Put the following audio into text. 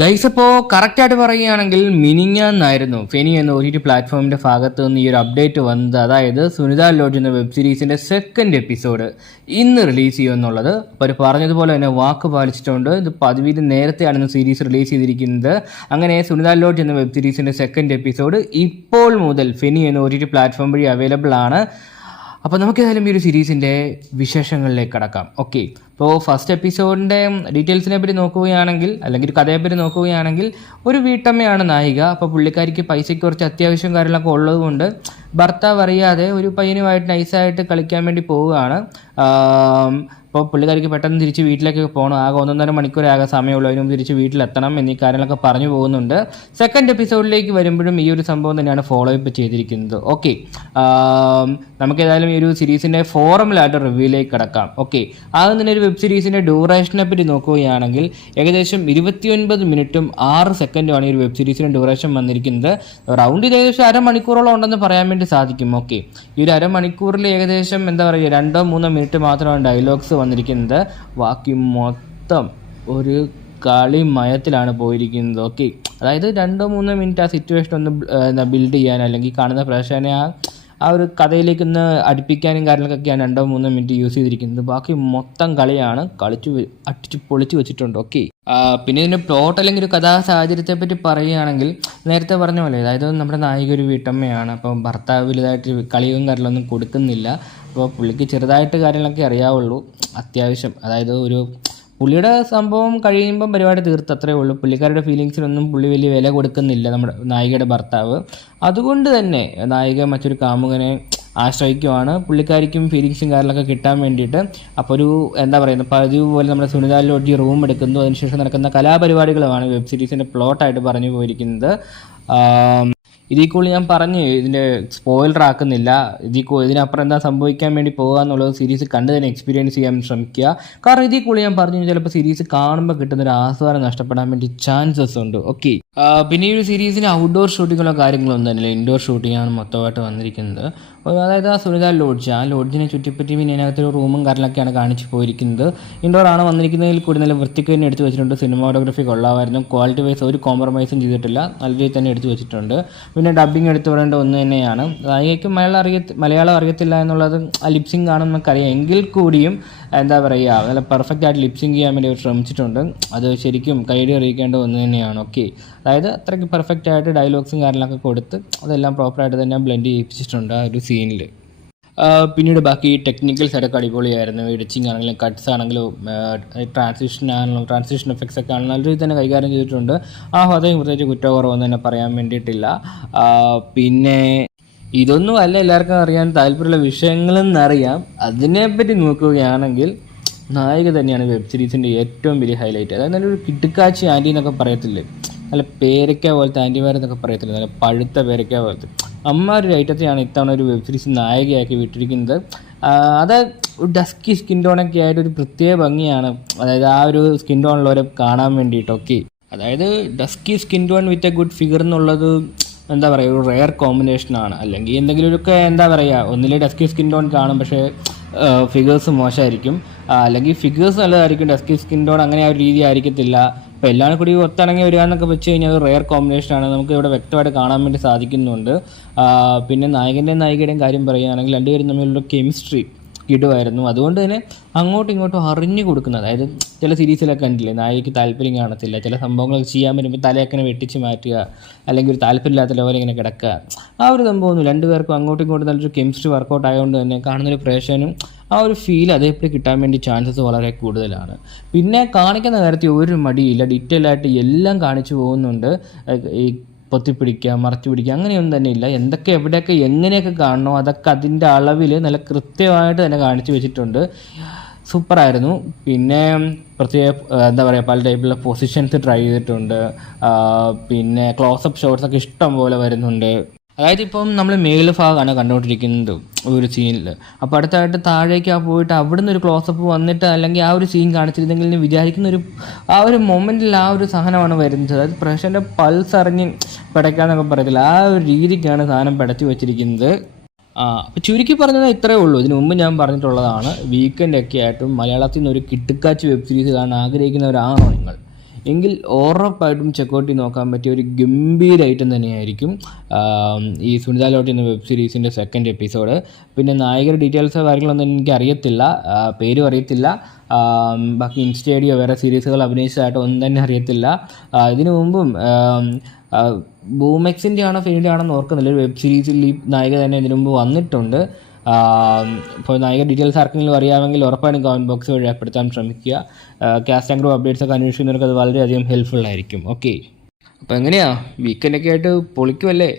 Guys, അപ്പോൾ കറക്റ്റായിട്ട് പറയുകയാണെങ്കിൽ മിനിഞ്ഞാന്നായിരുന്നു ഫെനി എന്ന OTT പ്ലാറ്റ്ഫോമിൻ്റെ ഭാഗത്ത് നിന്ന് ഈ ഒരു അപ്ഡേറ്റ് വന്നത്. അതായത് സുനിത ലോഡ്ജ് എന്ന വെബ് സീരീസിൻ്റെ സെക്കൻഡ് എപ്പിസോഡ് ഇന്ന് റിലീസ് ചെയ്യുമെന്നുള്ളത്. അപ്പോൾ അവർ പറഞ്ഞതുപോലെ തന്നെ വാക്ക് പാലിച്ചിട്ടുണ്ട്. ഇത് പതിവിന് നേരത്തെയാണ് സീരീസ് റിലീസ് ചെയ്തിരിക്കുന്നത്. അങ്ങനെ സുനിത ലോഡ്ജ് എന്ന വെബ് സീരീസിൻ്റെ സെക്കൻഡ് എപ്പിസോഡ് ഇപ്പോൾ മുതൽ ഫെനി എന്ന OTT പ്ലാറ്റ്ഫോം വഴി അവൈലബിൾ ആണ്. അപ്പോൾ നമുക്ക് ഏതായാലും ഈ ഒരു സീരീസിൻ്റെ വിശേഷങ്ങളിലേക്ക് കടക്കാം. ഓക്കെ, അപ്പോൾ ഫസ്റ്റ് എപ്പിസോഡിൻ്റെ ഡീറ്റെയിൽസിനെ പറ്റി നോക്കുകയാണെങ്കിൽ, അല്ലെങ്കിൽ കഥയെപ്പറ്റി നോക്കുകയാണെങ്കിൽ, ഒരു വീട്ടമ്മയാണ് നായിക. അപ്പോൾ പുള്ളിക്കാരിക്ക് പൈസയ്ക്ക് കുറച്ച് അത്യാവശ്യം കാര്യങ്ങളൊക്കെ ഉള്ളതുകൊണ്ട് ഭർത്താവ് അറിയാതെ ഒരു പയ്യനുമായിട്ട് നൈസായിട്ട് കളിക്കാൻ വേണ്ടി പോവുകയാണ്. അപ്പോൾ പുള്ളിക്കാരിക്ക് പെട്ടെന്ന് തിരിച്ച് വീട്ടിലേക്ക് പോകണം. ആകെ 1.5 മണിക്കൂർ ആകെ സമയമുള്ളൂ, അതിനും തിരിച്ച് വീട്ടിലെത്തണം എന്നീ കാര്യങ്ങളൊക്കെ പറഞ്ഞു പോകുന്നുണ്ട്. സെക്കൻഡ് എപ്പിസോഡിലേക്ക് വരുമ്പോഴും ഈ ഒരു സംഭവം തന്നെയാണ് ഫോളോ അപ്പ് ചെയ്തിരിക്കുന്നത്. ഓക്കെ, നമുക്ക് ഏതായാലും ഈ ഒരു സീരീസിൻ്റെ ഫോറമിലായിട്ട് റിവ്യൂയിലേക്ക് കിടക്കാം. ഓക്കെ, ആദ്യം തന്നെ ഒരു വെബ് സീരീസിൻ്റെ ഡ്യൂറേഷനെ പറ്റി നോക്കുകയാണെങ്കിൽ ഏകദേശം 29 മിനിറ്റും 6 സെക്കൻഡുമാണ് ഈ ഒരു വെബ് സീരീസിൻ്റെ ഡ്യൂറേഷൻ വന്നിരിക്കുന്നത്. റൗണ്ട് ഏകദേശം അരമണിക്കൂറോളം ഉണ്ടെന്ന് പറയാൻ വേണ്ടി സാധിക്കും. ഓക്കെ, ഈ ഒരു അരമണിക്കൂറിൽ ഏകദേശം 2-3 മിനിറ്റ് മാത്രമാണ് ഡയലോഗ്സ് വന്നിരിക്കുന്നത്. ബാക്കി മൊത്തം ഒരു കളിമയത്തിലാണ് പോയിരിക്കുന്നത്. ഓക്കെ, അതായത് 2-3 മിനിറ്റ് ആ സിറ്റുവേഷൻ ഒന്ന് ബിൽഡ് ചെയ്യാൻ, അല്ലെങ്കിൽ കാണുന്ന പ്രേക്ഷകനെ ആ ഒരു കഥയിലേക്ക് ഒന്ന് അടുപ്പിക്കാനും കാര്യങ്ങളൊക്കെയാണ് 2-3 മിനിറ്റ് യൂസ് ചെയ്തിരിക്കുന്നത്. ബാക്കി മൊത്തം കളിയാണ് അടിച്ച് പൊളിച്ച് വെച്ചിട്ടുണ്ട്. ഓക്കെ, പിന്നെ ഇതിൻ്റെ പ്ലോട്ട് അല്ലെങ്കിൽ ഒരു കഥാ സാഹചര്യത്തെ പറ്റി പറയുകയാണെങ്കിൽ നേരത്തെ പറഞ്ഞ പോലെ, അതായത് നമ്മുടെ നായിക ഒരു വീട്ടമ്മയാണ്. അപ്പം ഭർത്താവ് വലുതായിട്ട് കളിയും കാര്യങ്ങളൊന്നും കൊടുക്കുന്നില്ല. അപ്പോൾ പുള്ളിക്ക് ചെറുതായിട്ട് കാര്യങ്ങളൊക്കെ അറിയാവുള്ളൂ, അത്യാവശ്യം. അതായത് ഒരു പുള്ളിയുടെ സംഭവം കഴിയുമ്പം പരിപാടി തീർത്ത് അത്രേ ഉള്ളൂ. പുള്ളിക്കാരുടെ ഫീലിങ്സിനൊന്നും പുള്ളി വലിയ വില കൊടുക്കുന്നില്ല, നമ്മുടെ നായികയുടെ ഭർത്താവ്. അതുകൊണ്ട് തന്നെ നായിക മറ്റൊരു കാമുകനെ ആശ്രയിക്കുവാണ്. പുള്ളിക്കാരിക്കും ഫീലിങ്സും കാര്യങ്ങളൊക്കെ കിട്ടാൻ വേണ്ടിയിട്ട്. അപ്പോൾ ഒരു പതിവ് പോലെ നമ്മുടെ സുനിത ലോഡ്ജ് റൂം എടുക്കുന്നു. അതിനുശേഷം നടക്കുന്ന കലാപരിപാടികളുമാണ് വെബ് സീരീസിൻ്റെ പ്ലോട്ടായിട്ട് പറഞ്ഞു പോയിരിക്കുന്നത്. ഇതിൽ കൂടുതൽ ഞാൻ പറഞ്ഞു, ഇതിൻ്റെ സ്പോയിലർ ആക്കുന്നില്ല. ഇതിനപ്പുറം എന്താ സംഭവിക്കാൻ വേണ്ടി പോകുക എന്നുള്ളത് സീരീസ് കണ്ട് തന്നെ എക്സ്പീരിയൻസ് ചെയ്യാൻ ശ്രമിക്കുക. കാരണം ഇതിൽ കൂടുതൽ ഞാൻ പറഞ്ഞു ചിലപ്പോൾ സീരീസ് കാണുമ്പോൾ കിട്ടുന്നൊരു ആസ്വാദനം നഷ്ടപ്പെടാൻ വേണ്ടി ചാൻസസ് ഉണ്ട്. ഓക്കെ, പിന്നെ ഈ ഒരു സീരീസിന് ഔട്ട്ഡോർ ഷൂട്ടിങ്ങുള്ള കാര്യങ്ങളൊന്നും തന്നെയില്ല, ഇൻഡോർ ഷൂട്ടിങ്ങാണ് മൊത്തമായിട്ട് വന്നിരിക്കുന്നത്. അതായത് ആ സുനിത ലോഡ്ജ്, ആ ലോഡ്ജിനെ ചുറ്റിപ്പറ്റി പിന്നെ അതിനകത്തൊരു റൂമും കാര്യങ്ങളൊക്കെയാണ് കാണിച്ചു പോയിരിക്കുന്നത്. ഇൻഡോർ ആണ് വന്നിരിക്കുന്നതിൽ കൂടി നല്ല വൃത്തിക്ക് തന്നെ എടുത്തു വെച്ചിട്ടുണ്ട്. സിനിമാറ്റോഗ്രഫി കൊള്ളാമായിരുന്നു. ക്വാളിറ്റി വൈസ് ഒരു കോംപ്രമൈസും ചെയ്തിട്ടില്ല, നല്ല രീതിയിൽ തന്നെ എടുത്തു വെച്ചിട്ടുണ്ട്. പിന്നെ ഡബ്ബിങ് എടുത്തു പറയേണ്ട ഒന്ന് തന്നെയാണ്. നായികയ്ക്ക് മലയാളം അറിയത്തില്ല എന്നുള്ളത് ആ ലിപ്സിങ് ആണെന്ന് നമുക്കറിയാം. എങ്കിൽ കൂടിയും നല്ല പെർഫെക്റ്റ് ആയിട്ട് ലിപ്സിങ് ചെയ്യാൻ വേണ്ടി അവർ ശ്രമിച്ചിട്ടുണ്ട്. അത് ശരിക്കും കൈയടി അറിയിക്കേണ്ട ഒന്ന് തന്നെയാണ്. ഓക്കെ, അതായത് അത്രയ്ക്ക് പെർഫെക്റ്റ് ആയിട്ട് ഡയലോഗ്സും കാര്യങ്ങളൊക്കെ കൊടുത്ത് അതെല്ലാം പ്രോപ്പറായിട്ട് തന്നെ ബ്ലെൻഡ് ചെയ്യിപ്പിച്ചിട്ടുണ്ട് ആ ഒരു സീനിൽ. പിന്നീട് ബാക്കി ടെക്നിക്കൽ സൈഡൊക്കെ അടിപൊളിയായിരുന്നു. എഡിറ്റിംഗ് ആണെങ്കിലും കട്ട്സ് ആണെങ്കിലും ട്രാൻസിഷൻ എഫക്ട്സ് ഒക്കെ ആണെങ്കിലും നല്ല രീതിയിൽ തന്നെ കൈകാര്യം ചെയ്തിട്ടുണ്ട്. ആ ഹോദയും പ്രത്യേകിച്ച് കുറ്റക്കുറവൊന്നും തന്നെ പറയാൻ വേണ്ടിയിട്ടില്ല. പിന്നെ ഇതൊന്നും അല്ല എല്ലാവർക്കും അറിയാൻ താല്പര്യമുള്ള വിഷയങ്ങളെന്നറിയാം. അതിനെപ്പറ്റി നോക്കുകയാണെങ്കിൽ നായിക തന്നെയാണ് വെബ് സീരീസിൻ്റെ ഏറ്റവും വലിയ ഹൈലൈറ്റ്. അതായത് നല്ലൊരു കിടുക്കാച്ചി ആൻറ്റി എന്നൊക്കെ പറയത്തില്ലേ, നല്ല പേരയ്ക്ക പോലത്തെ ആൻറ്റിമാരെന്നൊക്കെ പറയത്തില്ല, നല്ല പഴുത്ത പേരയ്ക്ക പോലത്തെ ഒരു ഐറ്റത്തെയാണ് ഇത്തവണ ഒരു വെബ് സീരീസ് നായികയാക്കി വിട്ടിരിക്കുന്നത്. അത് ഡസ്കി സ്കിൻ ടോണൊക്കെ ആയിട്ട് ഒരു പ്രത്യേക ഭംഗിയാണ്. അതായത് ആ ഒരു സ്കിൻ ടോണുള്ളവരെ കാണാൻ വേണ്ടിയിട്ടൊക്കെ, അതായത് dusky skin tone with a good figure എന്നുള്ളത് ഒരു റെയർ കോമ്പിനേഷനാണ്. അല്ലെങ്കിൽ എന്തെങ്കിലുമൊക്കെ ഒന്നിലെ ഡസ്കി സ്കിൻ ടോൺ കാണും, പക്ഷേ ഫിഗേഴ്സ് മോശമായിരിക്കും. അല്ലെങ്കിൽ ഫിഗേഴ്സ് നല്ലതായിരിക്കും, ഡസ്കി സ്കിൻ ടോൺ അങ്ങനെ ആ ഒരു രീതി ആയിരിക്കത്തില്ല. അപ്പോൾ എല്ലാവരും കൂടി ഒത്തിണങ്ങി വരിക എന്നൊക്കെ വെച്ച് കഴിഞ്ഞാൽ അത് റെയർ കോമ്പിനേഷനാണ്, നമുക്ക് ഇവിടെ വ്യക്തമായിട്ട് കാണാൻ വേണ്ടി സാധിക്കുന്നുണ്ട്. പിന്നെ നായകൻ്റെയും നായികയുടെയും കാര്യം പറയുകയാണെങ്കിൽ രണ്ടുപേരും തമ്മിലുള്ള കെമിസ്ട്രി കിടുമായിരുന്നു. അതുകൊണ്ട് തന്നെ അങ്ങോട്ടും ഇങ്ങോട്ടും അറിഞ്ഞു കൊടുക്കുന്നത്, അതായത് ചില സീരീസിലൊക്കെ കണ്ടില്ലേ, നായികയ്ക്ക് താല്പര്യം കാണത്തില്ല, ചില സംഭവങ്ങൾ ചെയ്യാൻ വരുമ്പോൾ തലയൊക്കെ വെട്ടിച്ച് മാറ്റുക, അല്ലെങ്കിൽ ഒരു താല്പര്യമില്ലാത്ത ലെവലിൽ ഇങ്ങനെ കിടക്കുക, ആ ഒരു സംഭവമൊന്നും രണ്ടുപേർക്കും അങ്ങോട്ടും ഇങ്ങോട്ടും നല്ലൊരു കെമിസ്ട്രി വർക്കൗട്ട് ആയതുകൊണ്ട് തന്നെ കാണുന്നൊരു പ്രേക്ഷകനും ആ ഒരു ഫീൽ അതേപ്പറ്റി കിട്ടാൻ വേണ്ടി ചാൻസസ് വളരെ കൂടുതലാണ്. പിന്നെ കാണിക്കുന്ന കാര്യത്തിൽ ഒരു മടിയില്ല, ഡീറ്റെയിൽ ആയിട്ട് എല്ലാം കാണിച്ചു പോകുന്നുണ്ട്. ഈ പൊത്തിപ്പിടിക്കുക, മറച്ചു പിടിക്കുക അങ്ങനെയൊന്നും തന്നെ ഇല്ല. എന്തൊക്കെ എവിടെയൊക്കെ എങ്ങനെയൊക്കെ കാണണോ അതൊക്കെ അതിൻ്റെ അളവിൽ നല്ല കൃത്യമായിട്ട് തന്നെ കാണിച്ചു വെച്ചിട്ടുണ്ട്. സൂപ്പറായിരുന്നു. പിന്നെ പ്രത്യേക പല ടൈപ്പിലുള്ള പൊസിഷൻസ് ട്രൈ ചെയ്തിട്ടുണ്ട്. പിന്നെ ക്ലോസപ്പ് ഷോട്ട്സൊക്കെ ഇഷ്ടം പോലെ വരുന്നുണ്ട്. അതായത് ഇപ്പം നമ്മൾ മേൽ ഭാഗമാണ് കണ്ടുകൊണ്ടിരിക്കുന്നത് ഒരു സീനിൽ, അപ്പോൾ അടുത്തായിട്ട് താഴേക്ക് പോയിട്ട് അവിടുന്ന് ഒരു ക്ലോസപ്പ് വന്നിട്ട് അല്ലെങ്കിൽ ആ ഒരു സീൻ കാണിച്ചിരുന്നെങ്കിൽ എന്ന് വിചാരിക്കുന്ന ആ ഒരു മൊമെൻറ്റിൽ ആ ഒരു സാധനമാണ് വരുന്നത്. അതായത് പ്രേക്ഷകൻ്റെ പൾസ് അറിഞ്ഞ് പിടയ്ക്കാന്നൊക്കെ പറയത്തില്ല, ആ ഒരു രീതിക്കാണ് സാധനം പിടച്ചു വെച്ചിരിക്കുന്നത്. അപ്പോൾ ചുരുക്കി പറഞ്ഞത് ഇത്രയേ ഉള്ളൂ. ഇതിനു മുമ്പ് ഞാൻ പറഞ്ഞിട്ടുള്ളതാണ്, വീക്കെൻഡൊക്കെ ആയിട്ടും മലയാളത്തിൽ നിന്ന് ഒരു കിടുക്കാച്ചി വെബ് സീരീസ് കാണാൻ ആഗ്രഹിക്കുന്നവരാണോ നിങ്ങൾ, എങ്കിൽ ഉറപ്പായിട്ടും ചെക്കൗട്ട് ചെയ്ത് നോക്കാൻ പറ്റിയ ഒരു ഗംഭീര ഐറ്റം തന്നെയായിരിക്കും ഈ സുനിത ലോട്ട് എന്ന വെബ് സീരീസിൻ്റെ സെക്കൻഡ് എപ്പിസോഡ്. പിന്നെ നായകരുടെ ഡീറ്റെയിൽസോ കാര്യങ്ങളൊന്നും എനിക്ക് അറിയത്തില്ല, പേരും അറിയത്തില്ല. ബാക്കി ഇൻസ്റ്റേഡിയോ വേറെ സീരീസുകൾ അഭിനയിച്ചതായിട്ട് ഒന്നും തന്നെ അറിയത്തില്ല. ഇതിനു മുമ്പും ബൂമെക്സിൻ്റെ ആണോ ഫെയിൻ്റെ ആണോ ഓർക്കുന്നില്ല, ഒരു വെബ് സീരീസിൽ ഈ നായിക തന്നെ ഇതിനു മുമ്പ് വന്നിട്ടുണ്ട്. ഇപ്പോൾ നായിക ഡീറ്റെയിൽസ് ആർക്കെങ്കിലും അറിയാമെങ്കിൽ ഉറപ്പായിട്ടും കമൻറ്റ് ബോക്സ് വഴി രേഖപ്പെടുത്താൻ ശ്രമിക്കുക. കാസ്റ്റ് ആൻഡ് ക്രൂ അപ്ഡേറ്റ്സ് ഒക്കെ അന്വേഷിക്കുന്നവർക്ക് അത് വളരെയധികം ഹെൽപ്ഫുൾ ആയിരിക്കും. ഓക്കെ, അപ്പോൾ എങ്ങനെയാണ് വീക്കെൻഡൊക്കെ ആയിട്ട് പൊളിക്കുമല്ലേ?